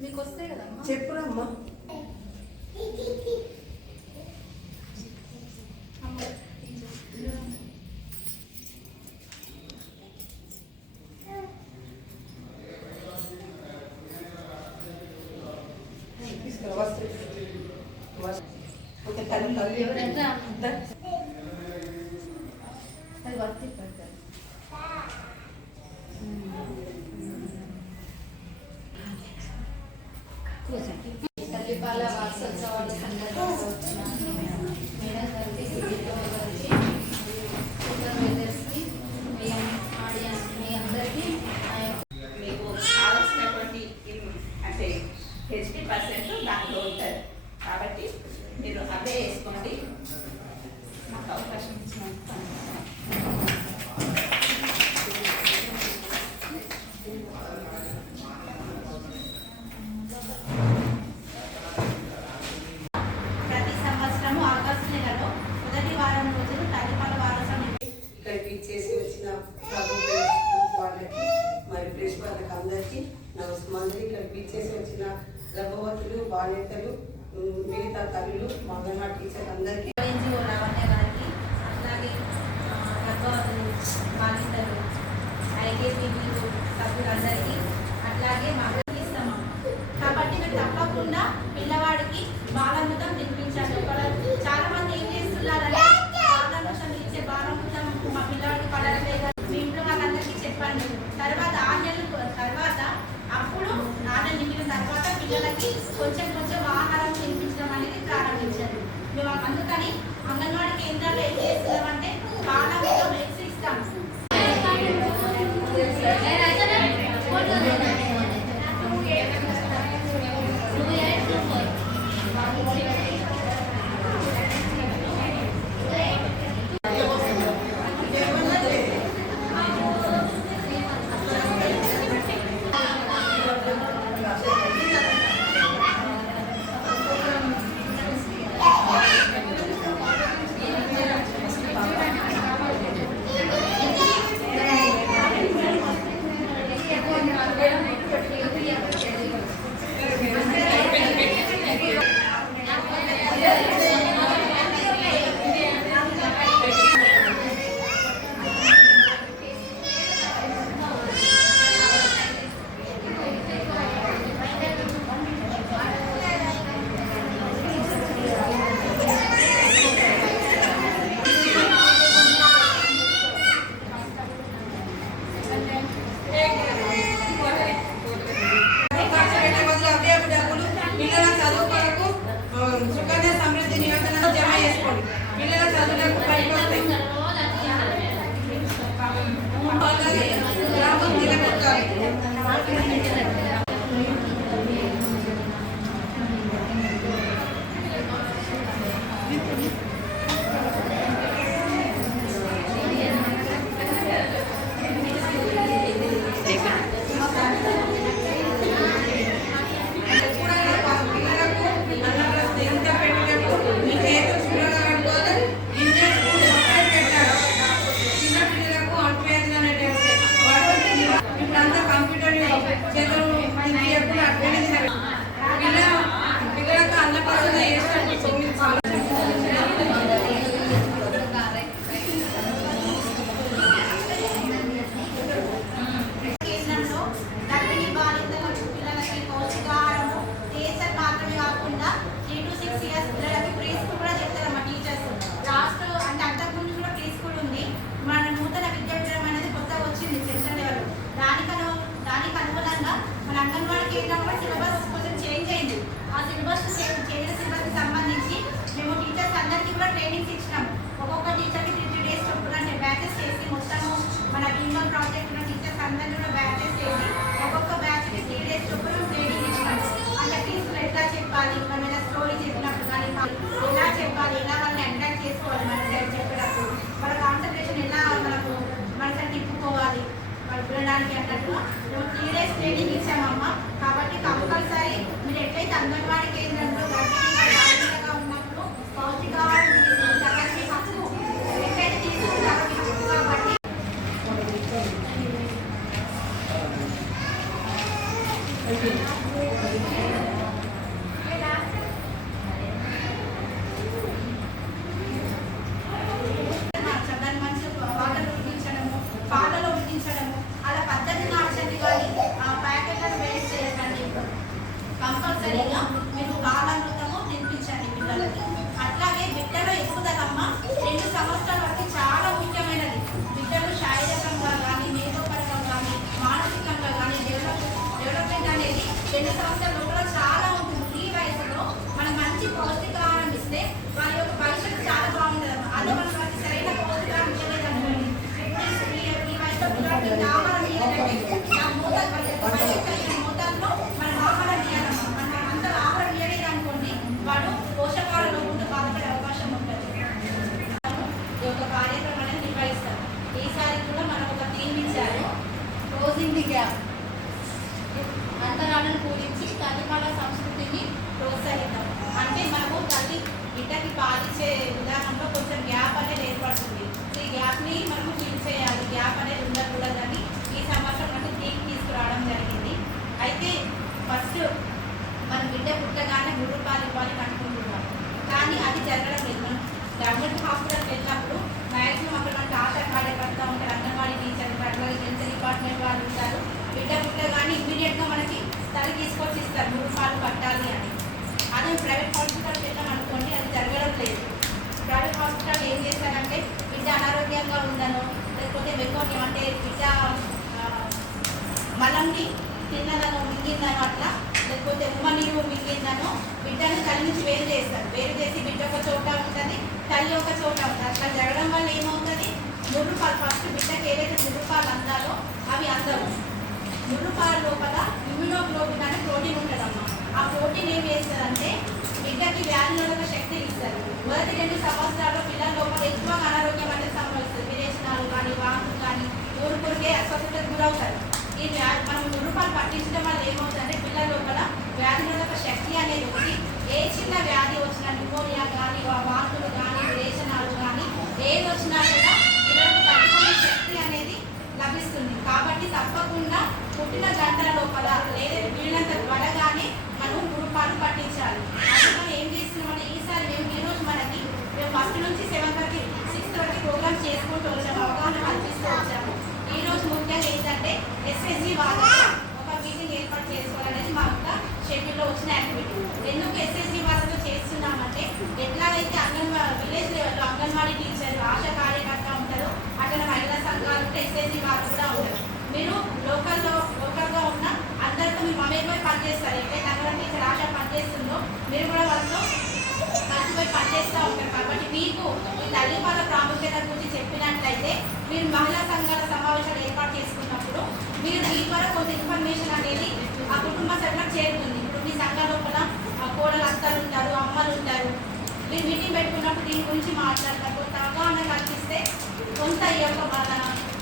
మీకు వస్తాయి కదమ్మా. చెప్పురమ్మా. ఒక తల్లి తల్లి. హెచ్డి పర్సెంట్ దాంట్లో ఉంటుంది. కాబట్టి మీరు అదే వేసుకోండి. మాకు అవకాశం ఇచ్చినందుకు ప్రతి సంవత్సరము ఆగస్టు నెలలో మొదటి వారం రోజులు తల్లిపాల వారసం ఇక్కడికి ఇచ్చేసి వచ్చిన ప్రభు వాళ్ళకి మరి ప్రెస్ వాళ్ళకి అందరికీ నమస్కారం. ఇక్కడికి ఇచ్చేసి వచ్చిన గర్భవతులు బాలింతలు మిగతా తల్లులు మంగళవారి టీచర్ అందరికీ ఎన్జిఓ లావణ్య గారికి అట్లాగే గర్భవతులు బాలింతలు ఐకేపీలు సభ్యులందరికీ అట్లాగే మగకి కాబట్టి తప్పకుండా పిల్లవాడికి బాలమృతం తినిపించాలి. చాలా మంది ఏం చేస్తున్నారంటే బాలమృతం ఇచ్చే బాలమృతం మా పిల్లవాడికి పడలేదు మీ ఇంట్లో వాళ్ళందరికీ చెప్పండి. తర్వాత ఆరు నెలలు తర్వాత అప్పుడు ఆరు నిండిన తర్వాత పిల్లలకి కొంచెం కొంచెం ఆహారం తినిపించడం అనేది ప్రారంభించారు. మేము అందుకని అంగన్వాడీ కేంద్రాల్లో ఏం చేస్తున్నామంటే బాలమృతం ఎక్స్ ఇస్తాం. ప్రాజెక్ట్ ఉన్న టీచర్స్ అందరినీ కూడా బ్యాచెస్ చేసి ఒక్కొక్క బ్యాచ్కి త్రీ డేస్ చొప్పున ట్రైనింగ్ ఇచ్చినాం అంటే టీచర్లు ఎట్లా చెప్పాలి? మన స్టోరీ చెప్పినప్పుడు కానీ ఎలా చెప్పాలి? ఎలా వాళ్ళని అట్రాక్ట్ చేసుకోవాలి? మన సైడ్ చెప్పేటప్పుడు. వాళ్ళ కాన్సన్ట్రేషన్ ఎలా మనకు మన సైడ్ తిప్పుకోవాలి? వాళ్ళు వినడానికి అన్నట్టు మేము త్రీ డేస్ ట్రైనింగ్ ఇచ్చామమ్మా. కాబట్టి కంపల్సరీ మీరు ఎట్లయితే అంగన్వాడీ కేంద్రంలో గర్భిణీగా అంతరాలను పూరించి తల్లిపాల సంస్కృతిని ప్రోత్సహిద్దాం అంటే మనము తల్లి బిడ్డకి పాలిచ్చే విధానంలో కొంచెం గ్యాప్ అనేది ఏర్పడుతుంది. గ్యాప్ని మనము ఫిల్ చేయాలి. గ్యాప్ అనేది ఉండకూడదని ఈ సంవత్సరం మనకు థీమ్ తీసుకురావడం జరిగింది. అయితే ఫస్ట్ మన బిడ్డ పుట్టగానే మూడు రూపాయలు ఇవ్వాలి అనుకుంటున్నాం. కానీ అది జరగడం లేదు. మనం గవర్నమెంట్ హాస్పిటల్కి వెళ్ళినప్పుడు మ్యాక్సిమం అక్కడ మనకి ఆశా కార్యకర్త ఉంటారు అంగన్వాడీ టీచర్ అట్లాగే హెల్త్ డిపార్ట్మెంట్ వాళ్ళు ఉంటారు. బిడ్డ పుట్టగానే ఇమ్మీడియట్గా మనకి తల్లి తీసుకొచ్చి ఇస్తారు మూడు రూపాయలు కట్టాలి అని. అదే ప్రైవేట్ హాస్పిటల్కి వెళ్ళాం అనుకోండి అది జరగడం లేదు. ప్రైవేట్ హాస్పిటల్ ఏం చేశారంటే బిడ్డ అనారోగ్యంగా ఉందనో లేకపోతే వెనుకోటి అంటే బిడ్డ ఆ, మలంని తిన్నదనో మింగిందనో అట్లా లేకపోతే ఉమ్మ నీరు మింగిందనో బిడ్డను తల్లి నుంచి వేరు చేస్తారు. వేరు చేసి బిడ్డ ఒక చోట ఉంటుంది తల్లి ఒక చోట ఉంటుంది. అట్లా జరగడం వల్ల ఏమవుతుంది? ముర్రుపాలు ఫస్ట్ బిడ్డకి ఏదైతే ముర్రుపాలు అందాలో అవి అందవు. ముర్రుపాల లోపల ఇమ్యూనోగ్లోబిన్ అనే ప్రోటీన్ ఉంటుందమ్మా. ఆ ప్రోటీన్ ఏం చేస్తుందంటే బిడ్డకి వ్యాధి నిరోధక శక్తి ఇస్తారు. మొదటి రెండు సంవత్సరాల్లో పిల్లల లోపల ఎక్కువ అనారోగ్యం అనేది సంభవిస్తుంది. విరేచనాలు కానీ వాంతులు కానీ ఊరుకురికే అస్వస్థతకు గురవుతారు. ఈ వ్యాధి మనం రూపాయలు పట్టించడం వల్ల ఏమవుతుందంటే పిల్లల లోపల వ్యాధి నిరోధక శక్తి అనేది ఒకటి ఏ చిన్న వ్యాధి వచ్చినా న్యూమోనియా కానీ వా- వాంతులు కానీ విరేచనాలు కానీ ఏది వచ్చినా కూడా పిల్లలకు తట్టుకునే శక్తి అనేది లభిస్తుంది. కాబట్టి తప్పకుండా పుట్టిన గంటల లోపల లేదా వీళ్ళంత త్వరగానే మనం రూపాయలు పట్టించాలి అందుకని ఏం చేస్తున్నామంటే ఈసారి మేము ఈరోజు మనకి మేము ఫస్ట్ నుంచి సెవెన్ వరకు సిక్స్త్ వరకు ప్రోగ్రామ్ చేసుకుంటూ వచ్చాము అవగాహన కల్పిస్తూ వచ్చాము. ఈ రోజు ముఖ్యంగా ఏంటంటే ఎస్ఎస్జి వాళ్ళ ఒక మీటింగ్ ఏర్పాటు చేసుకోవాలనేది మా యొక్క షెడ్యూల్లో వచ్చిన యాక్టివిటీ ఎందుకు ఎస్ఎస్జి వాళ్ళతో చేస్తున్నామంటే ఎట్లాగైతే అంగన్వాడీ విలేజ్ లెవెల్లో అంగన్వాడీ టీచర్ ఆశా కార్యకర్త ఉంటారో అక్కడ మహిళా సంఘాలు ఎస్ఎస్జి వాళ్ళు కూడా ఉంటారు. మీరు లోకల్లో మమ్మీ పోయి మమేకమై పనిచేస్తారు ఎక్కడైతే అంగన్వాడీ టీచర్ ఆశ పనిచేస్తుందో మీరు కూడా వాళ్ళతో కలిసిపోయి పనిచేస్తూ ఉంటారు. కాబట్టి మీకు ఈ తల్లిపాల ప్రాముఖ్యత గురించి చెప్పినట్లయితే మీరు మహిళా సంఘాల సమావేశాలు ఏర్పాటు చేసుకున్నప్పుడు మీరు మీ ద్వారా కొంత ఇన్ఫర్మేషన్ అనేది ఆ కుటుంబ సభ్యులకు చేరుతుంది. ఇప్పుడు మీ సంఘ లోపల కోడలు అత్తలు ఉంటారు అమ్మలు ఉంటారు. మీరు మీటింగ్ పెట్టుకున్నప్పుడు దీని గురించి మాట్లాడతారు కొంత అవగాహన కల్పిస్తే కొంత ఈ యొక్క మన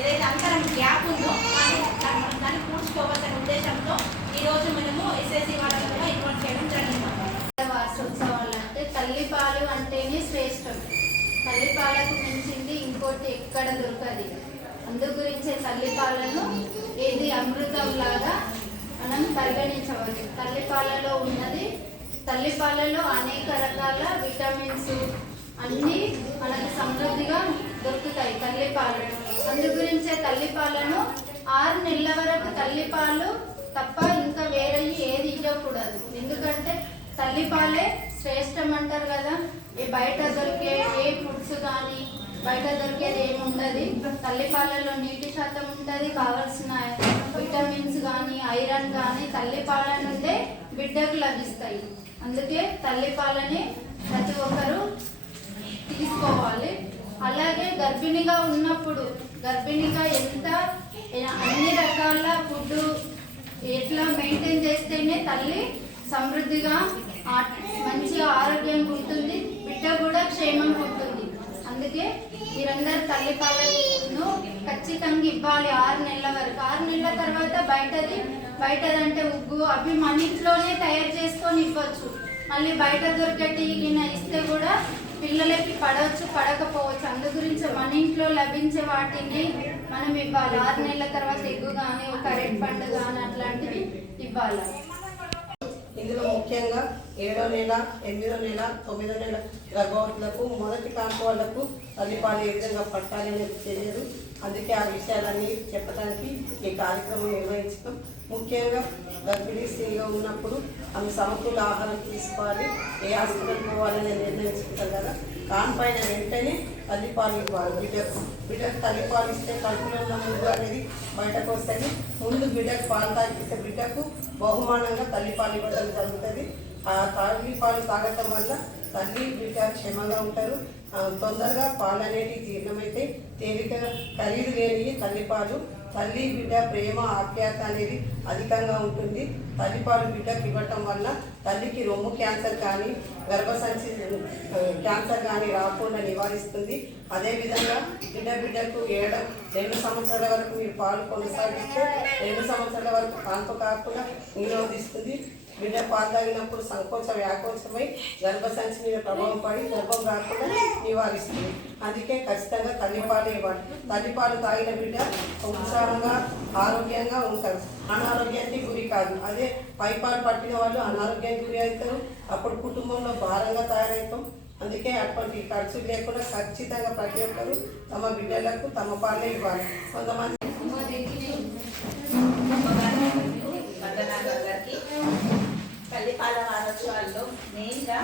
ఏదైతే అంతరం గ్యాప్ ఉందో దాన్ని దాన్ని మనం దాన్ని ఉద్దేశంతో ఈరోజు మనము ఎస్ఎస్సి వాళ్ళని కూడా ఇన్వైట్ చేయడం జరిగింది వార్షోత్సవాలు అంటే తల్లిపాలు అంటేనే శ్రేష్టం తల్లిపాలకు మించింది ఇంకోటి ఎక్కడ దొరకది అందు గురించే తల్లిపాలను ఏది అమృతం లాగా మనం పరిగణించవచ్చు. తల్లిపాలలో ఉన్నది తల్లిపాలలో అనేక రకాల విటమిన్స్ అన్నీ మనకు సమృద్ధిగా దొరుకుతాయి తల్లిపాలు అందు గురించే తల్లిపాలను ఆరు నెలల వరకు తల్లిపాలు తప్ప ఇంకా వేరే ఏది ఇవ్వకూడదు. ఎందుకంటే తల్లిపాలే శ్రేష్టం అంటారు కదా ఈ బయట దొరికే ఏ ఫుడ్స్ కానీ బయట దొరికేది ఏమి ఉండదు తల్లిపాలలో నీటి శాతం ఉంటుంది కావలసిన విటమిన్స్ కానీ ఐరన్ కానీ తల్లిపాల నుండే బిడ్డకు లభిస్తాయి. అందుకే తల్లిపాలని ప్రతి ఒక్కరూ తీసుకోవాలి. అలాగే గర్భిణిగా ఉన్నప్పుడు గర్భిణిగా ఎంత అన్ని రకాల ఫుడ్ ఎట్లా మెయింటైన్ చేస్తేనే తల్లి సమృద్ధిగా మంచిగా ఆరోగ్యంగా ఉంటుంది బిడ్డ కూడా క్షేమంగా ఉంటుంది అందుకే మీరందరూ తల్లిపాలను ఖచ్చితంగా ఇవ్వాలి. ఆరు నెలల వరకు. ఆరు నెలల తర్వాత బయటది బయటదంటే ఉగ్గు. అవి మన ఇంట్లోనే తయారు చేసుకొని ఇవ్వచ్చు. మళ్ళీ బయట దొరికేటి గిన్నె ఇస్తే కూడా పిల్లలకి పడవచ్చు పడకపోవచ్చు. అందు గురించి మన ఇంట్లో లభించే వాటిని మనం ఇవ్వాలి. ఆరు నెలల తర్వాత ఎగ్గు కానీ ఒక రెడ్ పండు కానీ అట్లాంటివి ఇవ్వాలి. ఇందులో ముఖ్యంగా ఏడో నెల ఎనిమిదో నెల తొమ్మిదో నెల గర్భవతులకు మొదటి కాంపు వాళ్ళకు తల్లిపాలు ఏ విధంగా పట్టాలి అనేది తెలియదు. అందుకే ఆ విషయాలన్నీ చెప్పడానికి ఈ కార్యక్రమం నిర్వహించడం. ముఖ్యంగా గర్భిణీ స్త్రీగా ఉన్నప్పుడు ఆమె సమతుల ఆహారం తీసుకోవాలి. ఏ హాస్పిటల్ పోవాలని నిర్ణయించుకుంటారు కదా దానిపైన వెంటనే తల్లిపాలు ఇవ్వాలి. బిడ్డకు బిడ్డకు తల్లిపాలు ఇస్తే కడుపులో ఉన్న ముందు అనేది బయటకు వస్తుంది. ముందు బిడ్డకు పాలు తాగిస్తే బిడ్డకు బహుమానంగా తల్లిపాలు ఇవ్వడం జరుగుతుంది. ఆ తల్లిపాలు తాగటం వల్ల తల్లి బిడ్డ క్షేమంగా ఉంటారు. తొందరగా పాలు అనేటివి జీర్ణమైతే తేలికగా ఖరీదు లేని తల్లిపాలు తల్లి బిడ్డ ప్రేమ ఆప్యాయత అనేది అధికంగా ఉంటుంది. తల్లిపాలు బిడ్డకి ఇవ్వటం వల్ల తల్లికి రొమ్ము క్యాన్సర్ కానీ గర్భసంచి క్యాన్సర్ కానీ రాకుండా నివారిస్తుంది. అదేవిధంగా బిడ్డ బిడ్డకు ఏడ రెండు సంవత్సరాల వరకు మీరు పాలు కొనసాగిస్తే రెండు సంవత్సరాల వరకు కాన్పు కాకుండా నిరోధిస్తుంది. బిడ్డ పాలు తాగినప్పుడు సంకోచ వ్యాకోచమై గర్భసంచి మీద ప్రభావం పడి గర్భం రాకుండా నివారిస్తుంది. అందుకే ఖచ్చితంగా తల్లిపాలు ఇవ్వాలి. తల్లిపాలు తాగిన బిడ్డ ఉత్సాహంగా ఆరోగ్యంగా ఉంటారు. అనారోగ్యానికి గురి కాదు. అదే పైపాలు పట్టిన వాళ్ళు అనారోగ్యానికి గురి అవుతారు. అప్పుడు కుటుంబంలో భారంగా తయారవుతాం. అందుకే అటువంటి ఖర్చు లేకుండా ఖచ్చితంగా ప్రతి ఒక్కరు తమ బిడ్డలకు తమ పాలే ఇవ్వాలి. కొంతమంది వందనాలు గారికి తల్లిపాల వారోత్సవాల్లో మెయిన్గా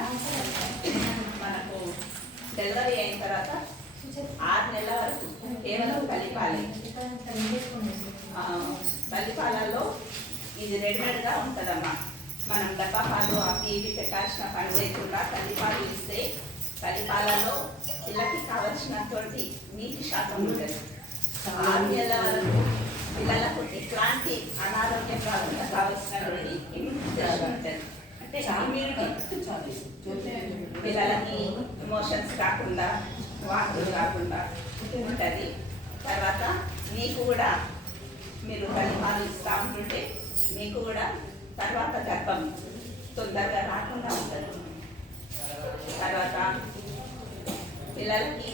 మనకు డెలివరీ అయిన తర్వాత ఆరు నెలల వరకు కేవలం తల్లిపాలే బలిపాలలో ఇది రెడీమేడ్గా ఉంటుందమ్మా. మనం డబ్బా పాలు అవి ఇవి పెట్టాల్సిన పని లేకుండా కలిపాలు ఇస్తే కలిపాలలో పిల్లకి కావలసినటువంటి నీటి శాతం ఉంటుంది. ఆరు నెలల వరకు పిల్లలకు ఎట్లాంటి అనారోగ్యం కాకుండా కావలసినటువంటి ఉంటుంది. పిల్లలకి ఎమోషన్స్ కాకుండా వాకులు కాకుండా ఉంటుంది. తర్వాత మీకు కూడా మీరు తల్లిపాలు ఇస్తూ ఉంటుంటే మీకు కూడా తర్వాత గర్భం తొందరగా రాకుండా ఉంటుంది. తర్వాత పిల్లలకి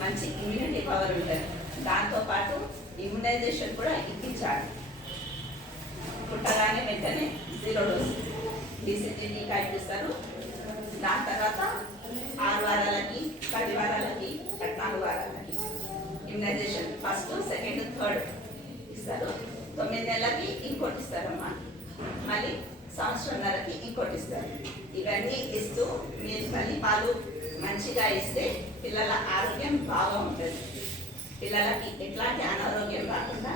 మంచి ఇమ్యూనిటీ పవర్ ఉంటుంది. దాంతోపాటు ఇమ్యునైజేషన్ కూడా ఇప్పించాలి. పుట్టగానే వెంటనే జీరో డోస్ బీసీజీ నీట్ ఇప్పిస్తారు దాని తర్వాత ఆరు వారాలకి పది వారాలకి పద్నాలుగు వారాలకి. ఇమ్యునైజేషన్ ఫస్ట్ సెకండ్ థర్డ్ ఇస్తారు. తొమ్మిది నెలలకి ఇంకోటి ఇస్తారమ్మా మళ్ళీ సంవత్సరంన్నరకి ఇంకోటి ఇస్తారు. ఇవన్నీ ఇస్తూ మీరు మళ్ళీ పాలు మంచిగా ఇస్తే పిల్లల ఆరోగ్యం బాగా ఉంటుంది పిల్లలకి ఎట్లాంటి అనారోగ్యం రాకుండా